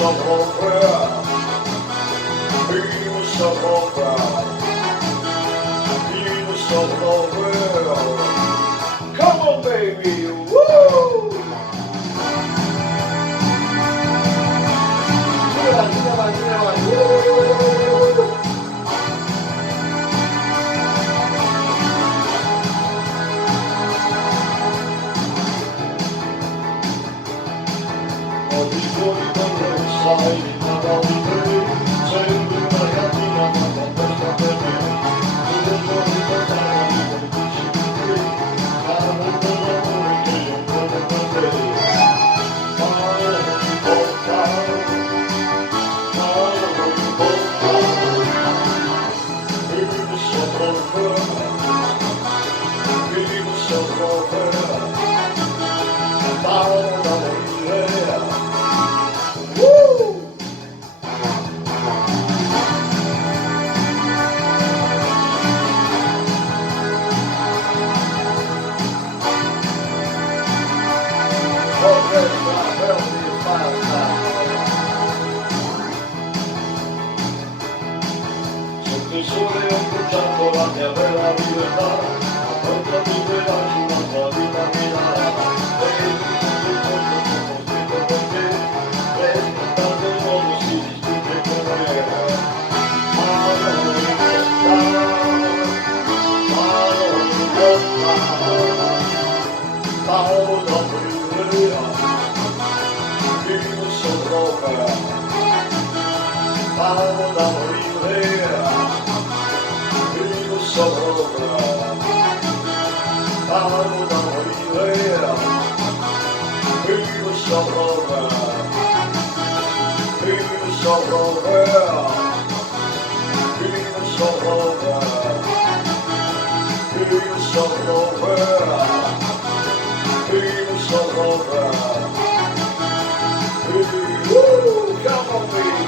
Come on, baby. Woo! 어디 보이던 사이 나가는데 전부 다 지나가는 것과 때문에 모든 거리가 사랑이 넘치는데 나는 너를 기억하는 건데 나는 못가 나는 못가 이무서워라 나는 Woo! Sotto il sole ho bruciato la mia bella libertà, a porta di quella giornata di camminare, e tutto il mondo si costruito per te, e tanto il mondo si distingue con me. Ma non importa, paolo da brillare, vivo sopra, paolo da brillare. Sopra, pago da morire, vivo sopra, vivo sopra, vivo sopra, vivo sopra, vivo sopra, come on, baby.